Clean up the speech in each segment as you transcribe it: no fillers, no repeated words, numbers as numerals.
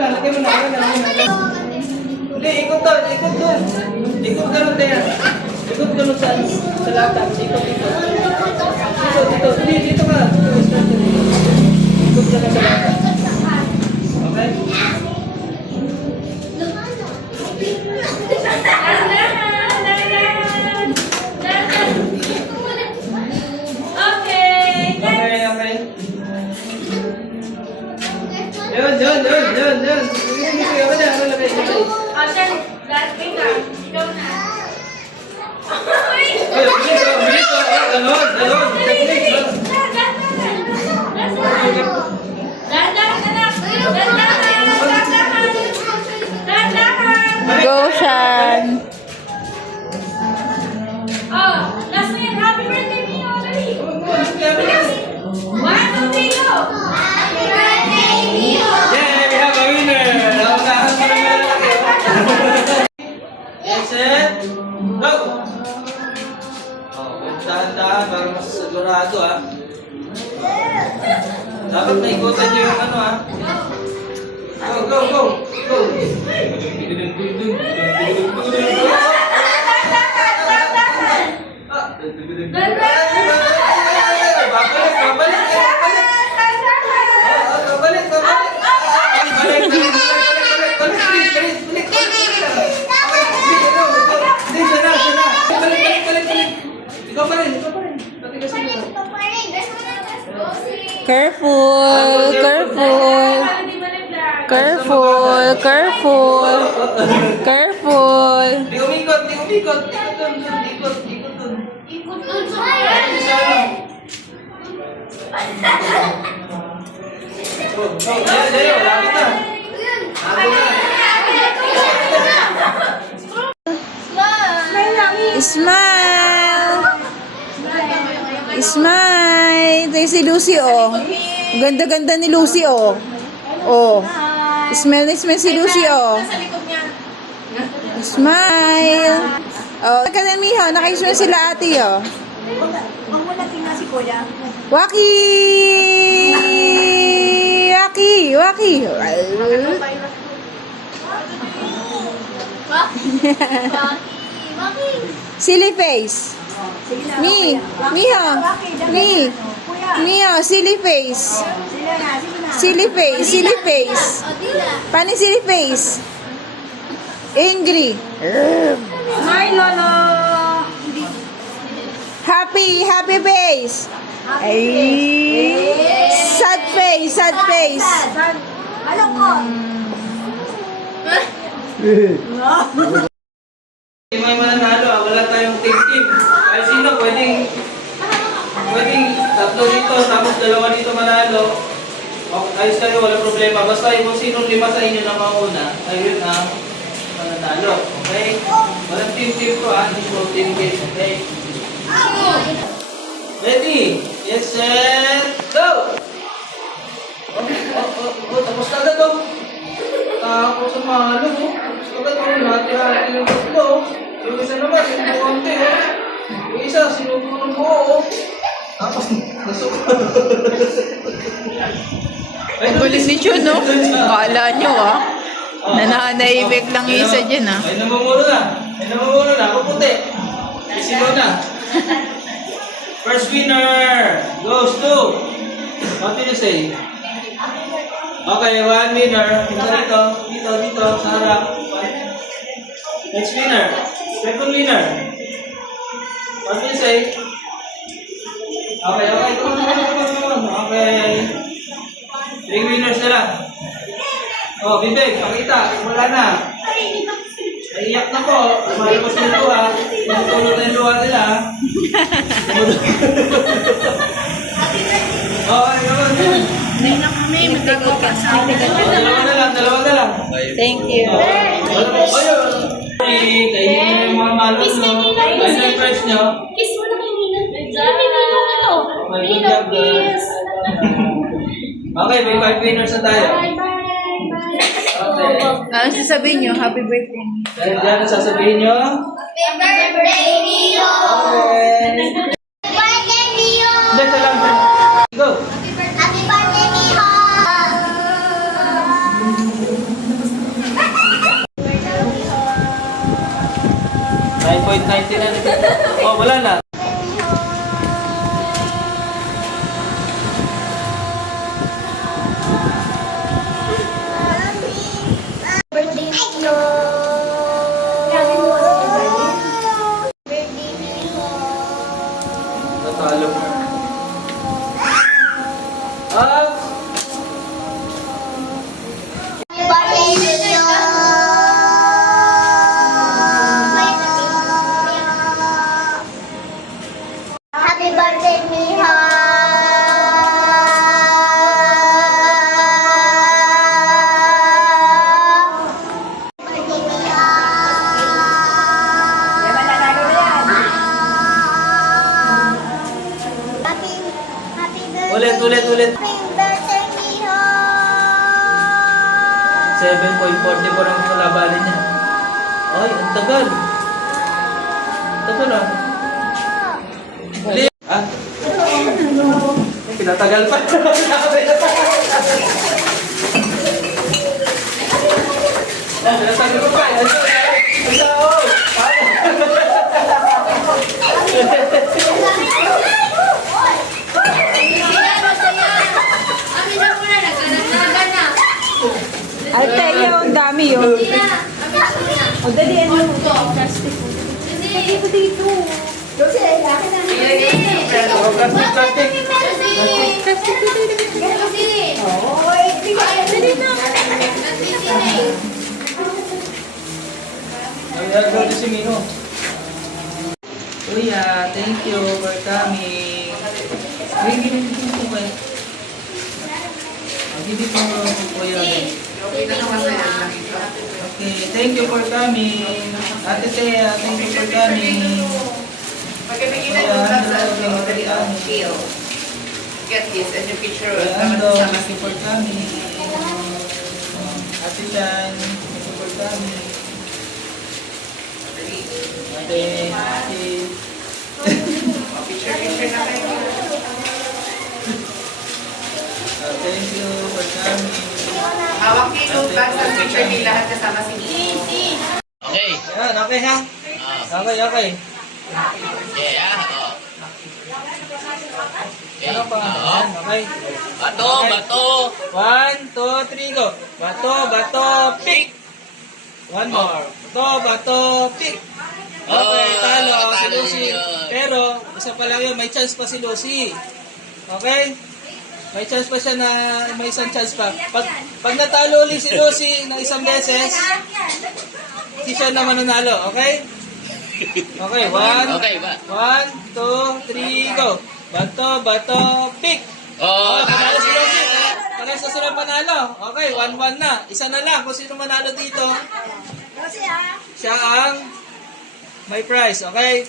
Lalagay mo na. Hindi, ikot doon. Ikot ganun tayo. Ikot ganun sa lata. Ikot. Dito. Dito ka. Ikot ganun sa lata. Okay? Okay. Yun. Go, Shan. Last minute, happy birthday, Mio, already. 1, 2, 3, go. Happy birthday, Mio. Yeah, we have a winner. Naunahan pa naman ang laki. Yes, set. Go! Dahan-dahan para mas sigurado, ha. Dapat naikutan nyo yung ano, ha. Go! Careful. Di umikot. Ikot dun. Dali, lapit na. Smile. Ito yung si Lucy, oh. Ganda-ganda ni Lucy, oh. Oh. Smile si Lucy, oh. Smile. Oh, kasi Miho, naka-smile sila ate, oh. Huwag mo na tingnan si Kuya. Waki! Silly face. Miho, silly face. Silly face. Paano silly face? Angry. Smile, Lolo. Happy face. Ay. Sad face. Alam ko. May mananalo, wala tayong team. Kahit sino, pwedeng tatlo dito, tapos dalawa dito manalo. Okay, ayos kayo, wala problema. Basta kung sinong 5 sa inyo na mauna, ayun ang mananalo. Okay? Walang team to, hindi mo team game. Okay? Ready? Yes, set, go! Tapos na agad, oh. Tapos ang mahalo, oh. Tapos agad, oh. Lahat yung tatlo, oh. Yung isa naman, yung buwante, oh. Yung isa, sinubo ng buo, oh. Tapos, nasuko. Ang gulis ni Chun, no? Kala nyo, ah. Nananahimik lang yung isa dyan, ah. May namumuno na. Puputi. Sino na? First winner goes to... What did you say? Okay, 1 winner. Dito, sa harap. Next winner. Second winner. What did you say? Okay. Okay. 3 winners na lang. Oh, bibig, pakita. Wala na. Naiyak na po. Malabas na yung luha. Tinutulog na yung luha nila. Okay, gawin. Hindi na kami. Magkakot sa atin. Dalawa na lang. Thank you. Kainin mo yung mga malo nyo. Ano yung price nyo? Kiss mo na kay Nina. Sabi Nina na to. Okay, good Nina, job, kiss. Okay, may 5 winners na tayo. Bye. Okay. Ano sasabihin nyo? Happy birthday. Dahil dyan, sasabihin nyo. Happy birthday, Mio. Okay. Birthday, Mio. Next lang. Go. Happy birthday. wala na. Birthday mo. Birthday mo. Natalo. Ah! Happy birthday, Miha! Birthday, Miha! Happy birthday! Ulit. Happy birthday, Miha! 7.44 ang kalabanin niya. Ay, ang tagal. Tagal ah. Uli. Ah. Pinatagal pa. Pinatagal pa. Amin na muna, nagkanagnagan na. Ay, tayo, ang dami yun. Amin na muna. O, dali, ano mo to? Hindi. Dito. Ay, si Mino. Kuya, thank you for coming. Wait, give me po ba? Give it po kuya. Okay, thank you for coming. Ate Thea, thank you for coming. Pagkabigilan Kuya, yung vlog sa Ando, thank you for coming. feel. Get this and yung picture Kuya of Ando, sama thank you for coming. Ate Chan, thank you for coming. Ate, Picture na kayo. thank you for coming. Hawak niyo yung vlog sa picture niyo lahat kasama si Easy. Okay. Yan, okay ha? Okay. Yeah. Ano pa? Yan, okay. Bato, bato. 1, 2, 3, go. Bato, pick. One more. Bato, pick. Okay, talo si talo Lucy. yun. Pero, isa pa lang yun, may chance pa si Lucy. Okay? May chance pa siya na, may isang chance pa. Pag natalo ulit si Lucy ng isang beses, si siya na mananalo. Okay? Okay, Okay ba? 1, 2, 3, go. Bato, pick. Oh, Panalo si Lucy. Panalo sa sila panalo. Okay, 1-1 na. Isa na lang. Kung sino manalo dito, siya ang may prize. Okay?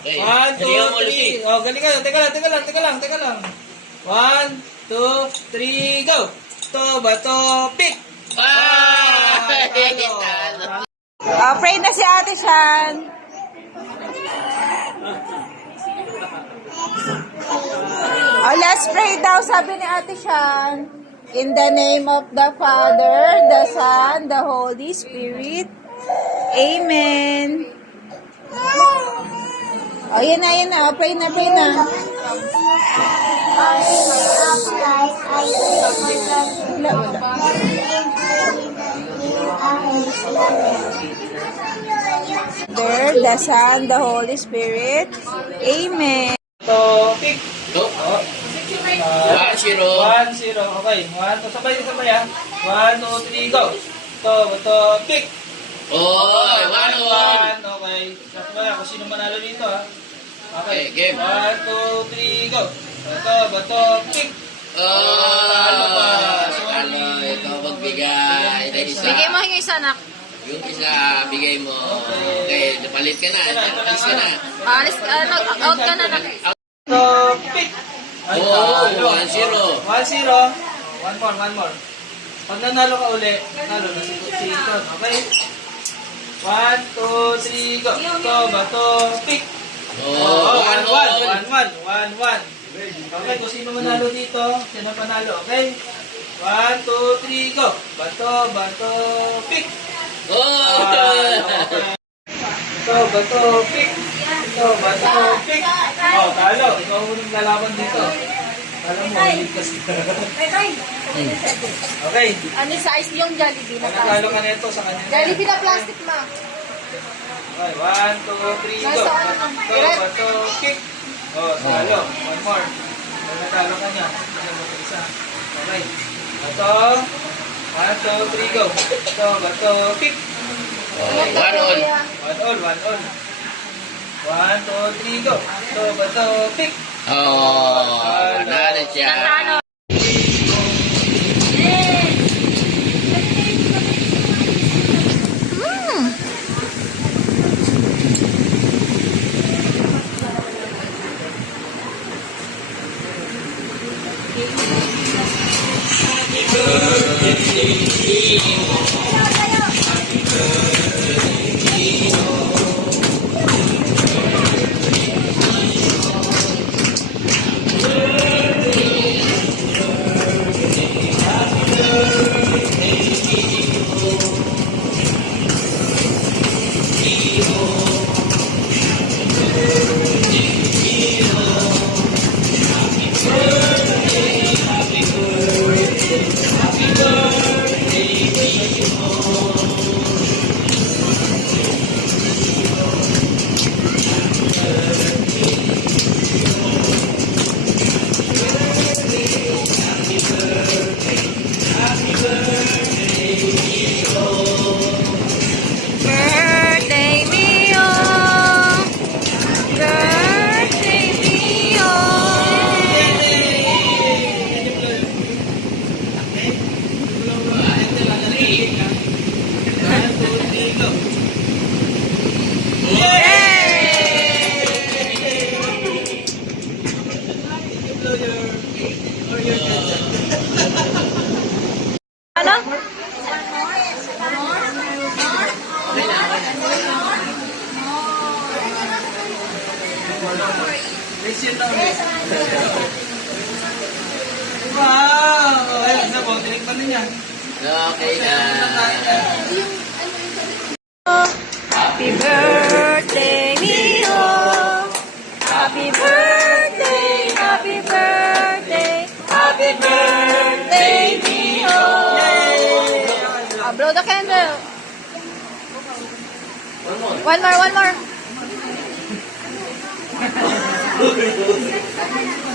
Okay. 1, 2, Galingan mo, Lucy. 3. Oh, galing ka. Teka lang. 1, 2, 3, go. Bato, pick. Ah! Talo. Pray na si Ate Shan. Let's pray daw, sabi ni Ate Shan. In the name of the Father, the Son, the Holy Spirit. Amen. Yan na. Pray na. Father, the Son, the Holy Spirit. Amen. Bato, pick. Go. Oh. 1-0. 1-0. Okay. 1, 2, sabay ah. 1, 2, 3, go. Bato, pick. Oh, 1-1. Okay. Sabay kung sino manalo dito ah. Okay, game. 1, 2, 3, go. Bato, pick. Oh, Talo pa. talo. Ikaw magbigay. Dahil isa. Bigay mo yung isa, anak. Yung isa, bigay mo. Okay, napalit ka na. Alis ka na. Alis, out ka na, anak. Bato, pick. Ay, Oh, talo. 1-0. 1-0. One more. Pag nanalo ka uli, nanalo na si Ton. Okay? 1, 2, 3, go. Bato, pick. Oh, 1-1. Okay, kung sino manalo dito, siya na panalo. Okay? 1, 2, 3, go. Bato, pick. Oh! Okay. Bato, pick. Ito, bato, pick. Oh, talo. Ikaw unang lalaban dito. Alam mo, ligtas ka. Okay. Ano size yung Jollibee na Panatalo plastic? ka nito sa kanya. Jollibee na plastic, ma. Okay, 1, 2, 3, go. Nasa ano? Bato, bato, kick. Oh, talo. One more. Panatalo ka niya. Ano mo ito isa? Okay. Bato. 1, 2, 3, go. Bato, bato, kick. Oh, 1 all. 1 all, 1 all. 1, 2, 3, go. Bato, bato, kick. Oh, panalo siya. Birthday Mio! Birthday Mio! Ano? Listen na ulit. Wow! Ayun na po, tinikman din yan. Okay na. Happy birthday, Mio! Happy birthday, happy birthday, happy birthday, Mio! Blow the candle. One more, one more.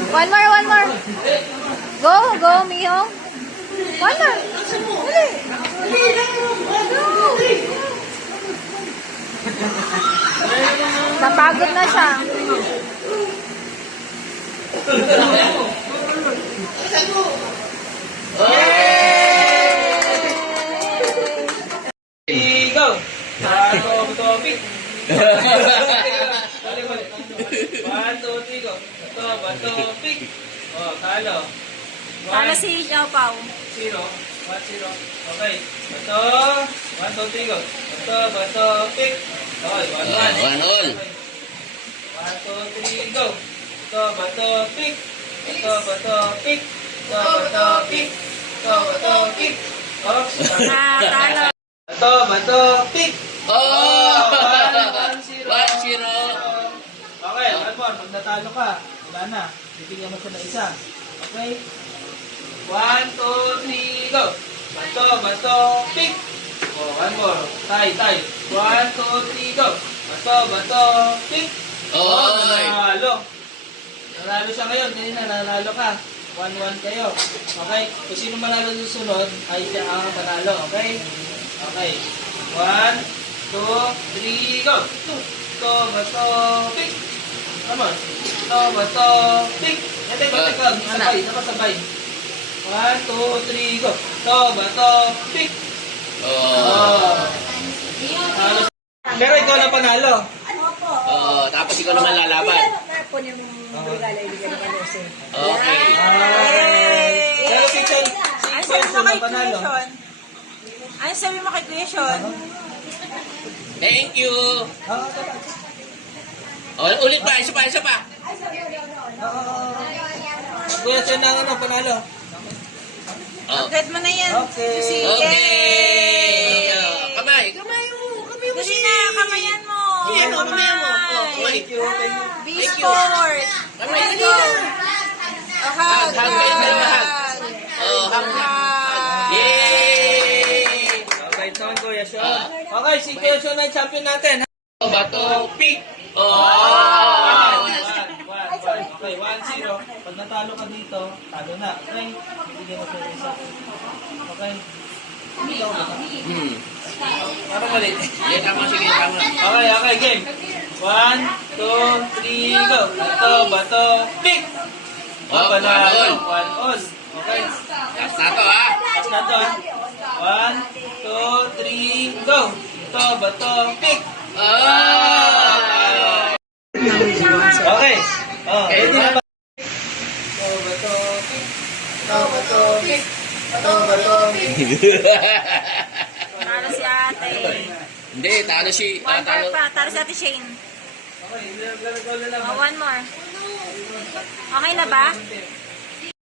One more, one more. Go, go, Mio. One more. Dali. Napagod na siya. Yay! Go! Bato, topic. Balik, balik. 1, 2, 3, go. Bato, bato, pick. Oh, talo. Para si Xiao Pao. 0, 1, 0. Okay. Bato, 1, 2, 3, go. Bato, bato, pick. Okay, 1, 1. 1 all. 1, 2, 3, go. Bato, bato, pick. Bato, bato, pick. Bato, bato, pick. Bato, bato, pick. Oops. Talo. Bato, bato, pick. Oh! 1, 0. 1-0. Okay, one more. Pag natalo ka, wala na. Bibigyan mo siya ng isa. Okay? 1, 2, 3, go. Bato, bato, pick. Oh, one more. Tie, tie. 1, 2, 3, go. Bato, bato, pick. Oh, Oy! nanalo. Nanalo siya ngayon. Kanina, nanalo ka. 1-1 kayo. Okay? Kung sino manalo sa susunod, ay siya ang manalo. Okay? Okay. 1, 2, 3, go. Bato, bato, pick. Come on. Bato, bato, pick. Teka. Sabay, sabay. 1, 2, 3, go. Bato, bato, pick. Oh. Pero ikaw na panalo. Oh, tapos ikaw naman lalaban. Okay. Pero si Chen, Ano si sabi Chen mo na kay panalo. Kuya Sean? Ano sabi mo kay Kuya Sean? Thank you. Oo, Oh, ulit pa, isa pa, isa pa. Kuya Chen na ano, panalo. Oh. Get mo na yan. Okay. Susi. Okay. Yay! Oh, kamay, kamay mo, kamay mo Dali si. na, kamayan mo. Yan mo, mamaya mo. Oh, wait. Thank you, thank you. Be sport. Let's go. Hug, hug, hug, hug. Oh, hug, hug. Yay! Okay, ito ang Kuya Sean. Okay, si Kuya Sean ang champion natin. Bato, pick. Oh! Okay, 1-0. Pag natalo ka dito, talo na. Okay? Bibigyan ko sa isa. Okay? Parang mali. Yan, tama, sige, tama. Okay, okay, game. 1, 2, 3, go. Bato, pick. Oh, panalo. 1 1-1. all. Okay. Last na to, ha? Last na to. 1, 2, 3, go. Bato, pick. Oh! Okay. Oh, ready na ba? Bato, pick. Bato, pick. Bato, pick. Talo si ate. Hindi, talo si... One talo. more pa. Talo si ate Shane. Okay, gano'n na lang. Oh, one more. Okay na ba?